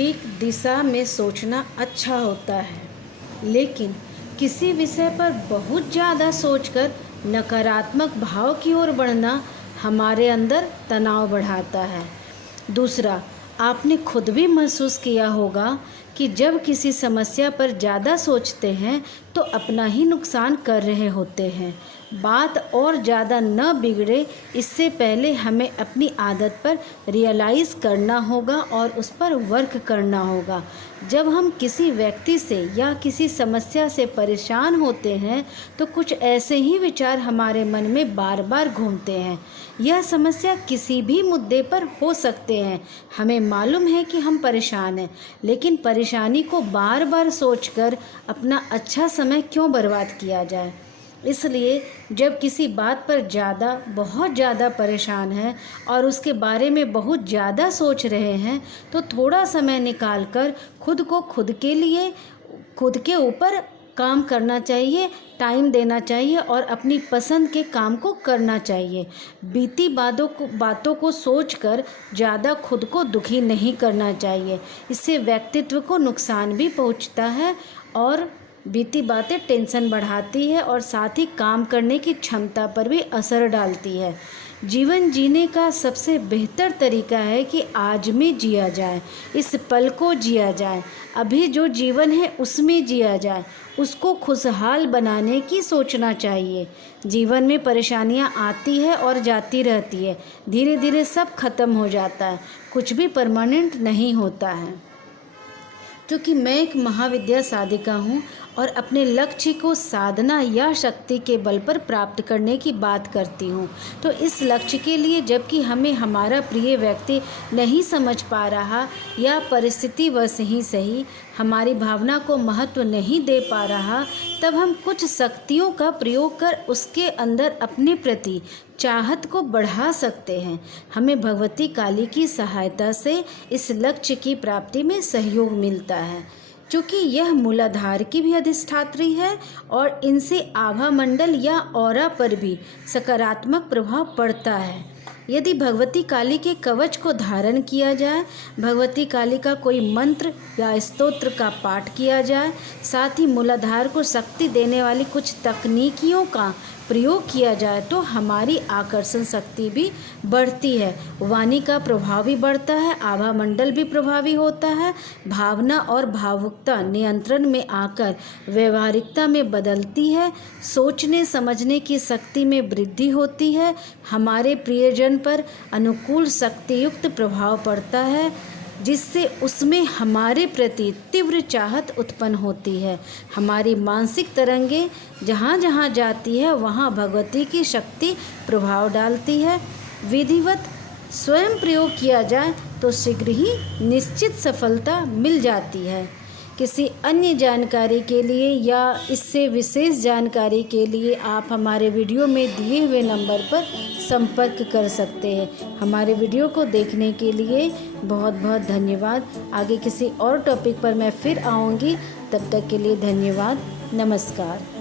ठीक दिशा में सोचना अच्छा होता है, लेकिन किसी विषय पर बहुत ज़्यादा सोचकर नकारात्मक भाव की ओर बढ़ना हमारे अंदर तनाव बढ़ाता है। दूसरा, आपने खुद भी महसूस किया होगा कि जब किसी समस्या पर ज़्यादा सोचते हैं तो अपना ही नुकसान कर रहे होते हैं। बात और ज़्यादा न बिगड़े इससे पहले हमें अपनी आदत पर रियलाइज़ करना होगा और उस पर वर्क करना होगा। जब हम किसी व्यक्ति से या किसी समस्या से परेशान होते हैं तो कुछ ऐसे ही विचार हमारे मन में बार बार घूमते हैं। यह समस्या किसी भी मुद्दे पर हो सकते हैं। हमें मालूम है कि हम परेशान हैं, लेकिन परेशानी को बार बार सोचकर अपना अच्छा समय क्यों बर्बाद किया जाए। इसलिए जब किसी बात पर बहुत ज़्यादा परेशान हैं और उसके बारे में बहुत ज़्यादा सोच रहे हैं तो थोड़ा समय निकालकर खुद को खुद के ऊपर काम करना चाहिए, टाइम देना चाहिए और अपनी पसंद के काम को करना चाहिए। बीती बातों को सोचकर ज़्यादा खुद को दुखी नहीं करना चाहिए। इससे व्यक्तित्व को नुकसान भी पहुंचता है और बीती बातें टेंशन बढ़ाती है और साथ ही काम करने की क्षमता पर भी असर डालती है। जीवन जीने का सबसे बेहतर तरीका है कि आज में जिया जाए, इस पल को जिया जाए। अभी जो जीवन है उसमें जिया जाए, उसको खुशहाल बनाने की सोचना चाहिए। जीवन में परेशानियां आती है और जाती रहती है, धीरे धीरे सब खत्म हो जाता है, कुछ भी परमानेंट नहीं होता है। क्योंकि मैं एक महाविद्या साधिका हूँ और अपने लक्ष्य को साधना या शक्ति के बल पर प्राप्त करने की बात करती हूँ, तो इस लक्ष्य के लिए जबकि हमें हमारा प्रिय व्यक्ति नहीं समझ पा रहा या परिस्थितिवश ही सही हमारी भावना को महत्व नहीं दे पा रहा, तब हम कुछ शक्तियों का प्रयोग कर उसके अंदर अपने प्रति चाहत को बढ़ा सकते हैं। हमें भगवती काली की सहायता से इस लक्ष्य की प्राप्ति में सहयोग मिलता है, क्योंकि यह मूलाधार की भी अधिष्ठात्री है और इनसे आभा मंडल या ऑरा पर भी सकारात्मक प्रभाव पड़ता है। यदि भगवती काली के कवच को धारण किया जाए, भगवती काली का कोई मंत्र या स्तोत्र का पाठ किया जाए, साथ ही मूलाधार को शक्ति देने वाली कुछ तकनीकियों का प्रयोग किया जाए तो हमारी आकर्षण शक्ति भी बढ़ती है, वाणी का प्रभाव भी बढ़ता है, आभा मंडल भी प्रभावी होता है, भावना और भावुकता नियंत्रण में आकर व्यवहारिकता में बदलती है, सोचने समझने की शक्ति में वृद्धि होती है, हमारे प्रियजन पर अनुकूल शक्तियुक्त प्रभाव पड़ता है, जिससे उसमें हमारे प्रति तीव्र चाहत उत्पन्न होती है। हमारी मानसिक तरंगें जहाँ जहाँ जाती है वहाँ भगवती की शक्ति प्रभाव डालती है। विधिवत स्वयं प्रयोग किया जाए तो शीघ्र ही निश्चित सफलता मिल जाती है। किसी अन्य जानकारी के लिए या इससे विशेष जानकारी के लिए आप हमारे वीडियो में दिए हुए नंबर पर संपर्क कर सकते हैं। हमारे वीडियो को देखने के लिए बहुत बहुत धन्यवाद। आगे किसी और टॉपिक पर मैं फिर आऊँगी, तब तक के लिए धन्यवाद। नमस्कार।